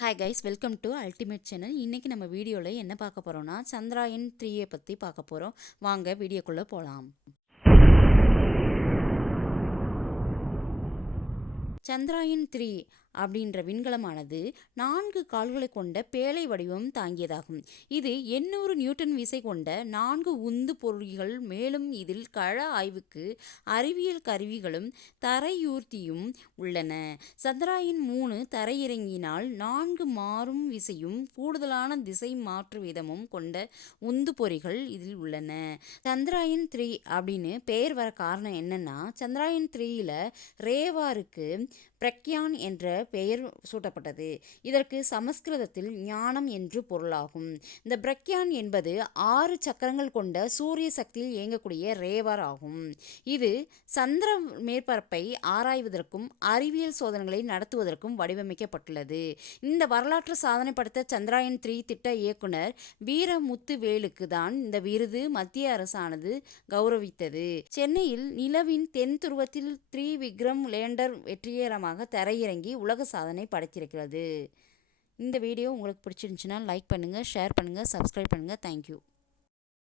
Hi guys, welcome to ultimate channel. இன்றைக்கி நம்ம வீடியோவில் என்ன பார்க்க போகிறோம்னா சந்திராயன் 3 பற்றி பார்க்க போகிறோம். வாங்க வீடியோக்குள்ளே போகலாம். சந்திராயன் 3 அப்படின்ற விண்கலமானது 4 கால்களை கொண்ட பேழை வடிவம் தாங்கியதாகும். இது 800 நியூட்டன் விசை கொண்ட 4 உந்து பொறிகள். மேலும் இதில் கள ஆய்வுக்கு அறிவியல் கருவிகளும் தரையூர்த்தியும் உள்ளன. சந்திராயன் 3 தரையிறங்கினால் 4 மாறும் விசையும் கூடுதலான திசை மாற்று விதமும் கொண்ட உந்து பொறிகள் இதில் உள்ளன. சந்திராயன் 3 அப்படின்னு பெயர் வர காரணம் என்னன்னா, சந்திராயன் 3ல ரேவாருக்கு பிரக்யான் என்ற பெயர் சூட்டப்பட்டது. இதற்கு சமஸ்கிருதத்தில் ஞானம் என்று பொருளாகும். இந்த பிரக்யான் என்பது 6 சக்கரங்கள் கொண்ட சூரிய சக்தியில் இயங்கக்கூடிய ரேவார் ஆகும். இது சந்திர மேற்பரப்பை ஆராய்வதற்கும் அறிவியல் சோதனைகளை நடத்துவதற்கும் வடிவமைக்கப்பட்டுள்ளது. இந்த வரலாற்று சாதனை படைத்த சந்திராயன் 3 திட்ட இயக்குனர் வீரமுத்துவேலுக்கு தான் இந்த விருது மத்திய அரசானது கௌரவித்தது. சென்னையில் நிலவின் தென் துருவத்தில் 3 விக்ரம் லேண்டர் வெற்றிகரமாக தரையிறங்கி உலக சாதனை படைத்திருக்கிறது. இந்த வீடியோ உங்களுக்கு பிடிச்சிருந்துச்சுன்னா லைக் பண்ணுங்கள், ஷேர் பண்ணுங்கள், சப்ஸ்கிரைப் பண்ணுங்கள். தேங்க்யூ.